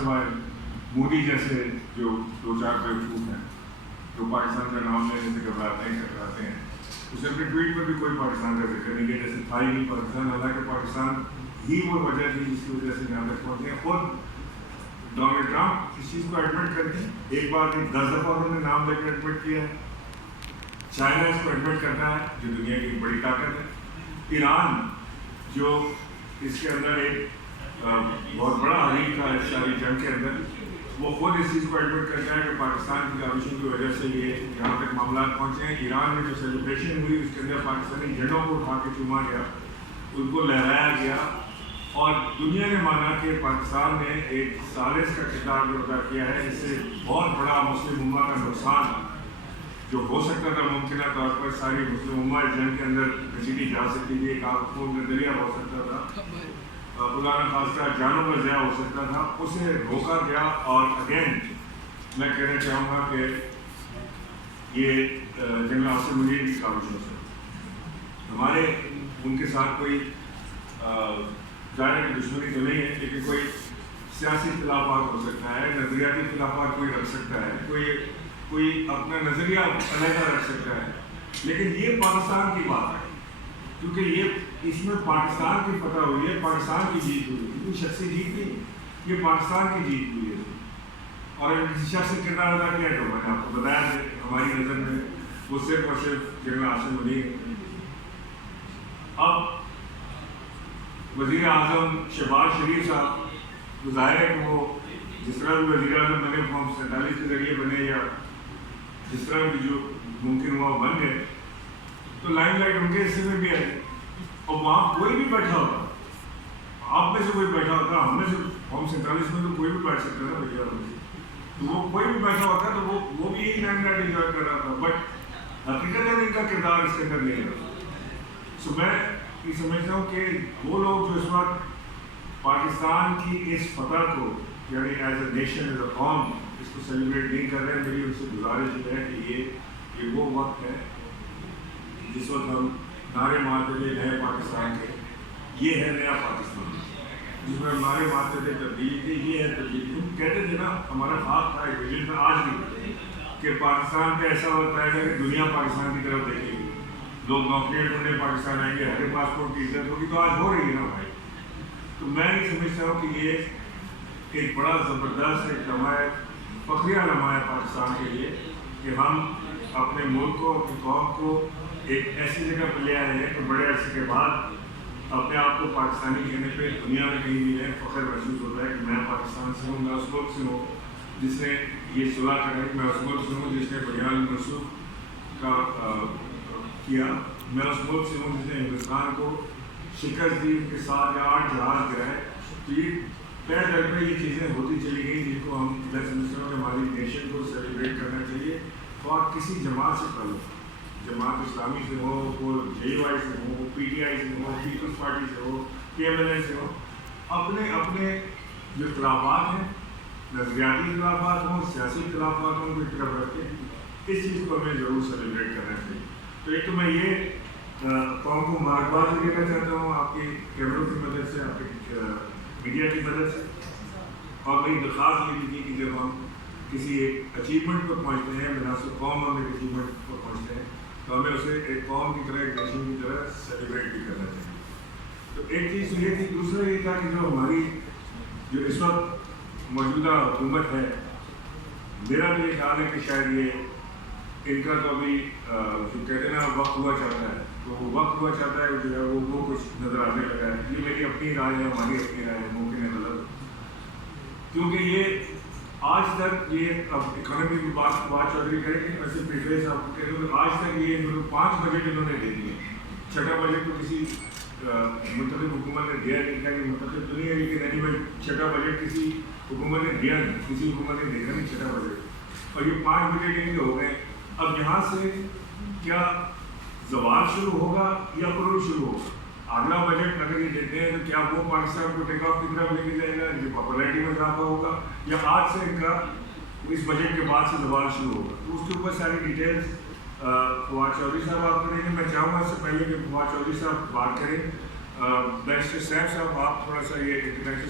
سوائے مودی جیسے جو دو چار بیوقوف ہیں جو پاکستان کا نام لینے سے گھبراتے ہیں اسے اپنے ٹویٹ میں بھی کوئی پاکستان کا ذکر نہیں کیا، جیسے تھا ہی نہیں پاکستان، حالانکہ پاکستان ہی وہ وجہ تھی جس کی وجہ سے یہاں تک پہنچے ہیں۔ خود ڈونلڈ ٹرمپ اس چیز کو ایڈمٹ کرتے ہیں، ایک بار نہیں 10 دفعہ انہوں نے نام لے کر ایڈمٹ کیا ہے۔ چائنا اس کو ایڈمٹ کرتا ہے جو دنیا کی بڑی طاقت ہے۔ ایران جو اس کے اندر ایک بہت بڑا حریف تھا اس ساری جنگ کے اندر، وہ خود اس چیز کو ایڈمٹ کرتا ہے کہ پاکستان کی کاوشوں کی وجہ سے یہ یہاں تک معاملات پہنچے ہیں۔ ایران میں جو سیلیبریشن ہوئی اس کے اندر پاکستانی جھنڈوں کو اٹھا کے چوما گیا، ان کو لہرایا گیا، اور دنیا نے مانا کہ پاکستان نے ایک ثالث کا کردار ادا کیا ہے، جس سے بہت بڑا مسلم امہ کا نقصان جو ہو سکتا تھا ممکنہ طور پر ساری مسلم امہ جنگ کے اندر گھسیٹی جا سکتی تھی، ایک آگ خون کا دریا ہو سکتا تھا، خدا نہ خواستہ جانوں کا ضیاع ہو سکتا تھا، اسے روکا گیا۔ اور اگین میں کہنا چاہوں گا کہ یہ جنرل عاصم منیر کی کاوشوں سے ہمارے ان کے ساتھ کوئی ظاہر دشمنی تو نہیں ہے، لیکن کوئی سیاسی اختلافات ہو سکتا ہے، نظریاتی اختلافات کوئی رکھ سکتا ہے، کوئی اپنا نظریہ علیحدہ رکھ سکتا ہے، لیکن یہ پاکستان کی بات ہے، کیونکہ یہ اس میں پاکستان کی فتح ہوئی ہے، پاکستان کی جیت ہوئی ہے، کوئی شخصی جیت نہیں، یہ پاکستان کی جیت ہوئی ہے۔ اور کسی شخص نے کردار ادا کیا تو میں نے آپ کو بتایا کہ ہماری نظر میں وہ صرف اور صرف جنرل عاصم منیر۔ اب وزیر اعظم شہباز شریف صاحب ظاہر ہے کہ وہ جس طرح بھی وزیر اعظم بنے فارم 47 کے ذریعے بنے یا جس طرح بھی جو ممکن ہوا وہ بن گئے، تو لائن لائٹ ان کے حصے میں بھی آئی، اور وہاں کوئی بھی بیٹھا ہوتا، آپ میں سے کوئی بیٹھا ہوتا، ہم میں سے فارم 47 میں تو کوئی بھی بیٹھ سکتا ہے نا وزیر اعظم سے، تو وہ کوئی بھی بیٹھا ہوتا تو وہ بھی یہی لائن لائٹ انجوائے کر رہا تھا، بٹ حقیقت ان کا کردار اس کے اندر نہیں رہا۔ سو میں یہ سمجھتا ہوں کہ وہ لوگ جو اس وقت پاکستان کی اس فتح کو یعنی as a nation as a قوم اس کو سیلیبریٹ نہیں کر رہے ہیں، میری ان سے گزارش یہ ہے کہ یہ وہ وقت ہے جس وقت ہم نعرے مارتے تھے نئے پاکستان کے، یہ ہے نیا پاکستان، جس میں ہمارے مارتے تھے تبدیلی کے، یہ ہے تبدیلی۔ ہم کہتے تھے نا، ہمارا خواب تھا ایک ویژن تھا، آج بھی کہ پاکستان پہ ایسا ہوتا ہے کہ دنیا پاکستان کی طرف دیکھے گی، لوگ نوکریاں ڈھونڈنے پاکستان آئیں گے، ہر پاسپورٹ کی عزت ہوگی، تو آج ہو رہی ہے نا بھائی۔ تو میں یہ سمجھتا ہوں کہ یہ ایک بڑا زبردست ایک لمحہ ہے، فخریہ لمحہ ہے پاکستان کے لیے کہ ہم اپنے ملک کو، اپنی قوم کو ایک ایسی جگہ پہ لے آئے ہیں کہ بڑے عرصے کے بعد اپنے آپ کو پاکستانی کہنے پہ دنیا میں کہیں بھی ہے فخر محسوس ہوتا ہے کہ میں پاکستان سے ہوں، میں اس ملک سے ہوں جس نے یہ صلح کرائی، میں اس ملک سے ہوں جس نے بنیاد منسوخ کا کیا، میں اس ملک سے ہوں جس نے ہندوستان کو شکست دی، ان کے ساتھ 8 جہاز گرائے۔ تو یہ طے در پہ یہ چیزیں ہوتی چلی گئی جن کو ہم میں سمجھتا ہوں کہ ہماری نیشن کو سیلیبریٹ کرنا چاہیے، اور کسی جماعت سے تعلق، جماعت اسلامی سے ہو، وہ JUI سے ہو، PTI سے ہو، پیپلز پارٹی سے ہو، PMLN سے ہو، اپنے جو اختلافات ہیں، نظریاتی اختلافات ہوں، سیاسی اختلافات ہوں، کو ایک طرف رکھ کے اس چیز کو ہمیں ضرور سیلیبریٹ کرنا چاہیے۔ تو ایک تو میں یہ قوم کو مبارکباد بھی دینا چاہتا ہوں آپ کے کیمروں کی مدد سے، آپ کے میڈیا کی مدد سے، اور میری درخواست یہ بھی تھی کہ جب ہم کسی ایک اچیومنٹ پر پہنچتے ہیں، مناسب قوم ہم ایک اچیومنٹ پر پہنچتے ہیں تو ہمیں اسے ایک قوم کی طرح، ایک نیشن کی طرح سیلیبریٹ بھی کرنا چاہیے۔ تو ایک چیز تو یہ تھی، دوسرا یہ تھا کہ جو ہماری جو اس وقت موجودہ حکومت ہے، میرا بھی یہ خیال ہے کہ شاید یہ ان کا تو ابھی جو کہتے ہیں نا وقت ہوا چاہتا ہے، تو وہ وقت ہوا چاہتا ہے جو ہے وہ کچھ نظر آنے لگا ہے۔ یہ میری اپنی رائے ہے، ہماری اپنی رائے ہے، ممکن ہے غلط، کیونکہ یہ آج تک یہ اب اکانومی کی بات چودھری کریں گے، ویسے پریفیس آپ کو کہہ دوں کہ آج تک یہ 5 بجٹ انہوں نے دے دیے، 6واں بجٹ تو کسی منتخب حکومت نے دیا نہیں تھا، کہ منتخب تو نہیں ہے لیکن اینی وے 6واں بجٹ کسی حکومت نے دیا نہیں، کسی حکومت نے دیکھا نہیں 6واں بجٹ، اور یہ 5 بجٹ ان کے ہو گئے۔ اب یہاں سے کیا زوال شروع ہوگا یا عروج شروع ہوگا؟ اگلا بجٹ اگر یہ دیتے ہیں تو کیا وہ پاکستان کو ٹیک آف کی طرف لے کے جائے گا، جو پاپولیرٹی میں اضافہ ہوگا، یا آج سے ان کا اس بجٹ کے بعد سے زوال شروع ہوگا؟ تو اس کے اوپر ساری ڈیٹیلز فواد چودھری صاحب آپ کریں گے۔ میں چاہوں گا اس سے پہلے کہ فواد چودھری صاحب بات کریں، بیرسٹر صاحب آپ تھوڑا سا یہ انٹروڈکشن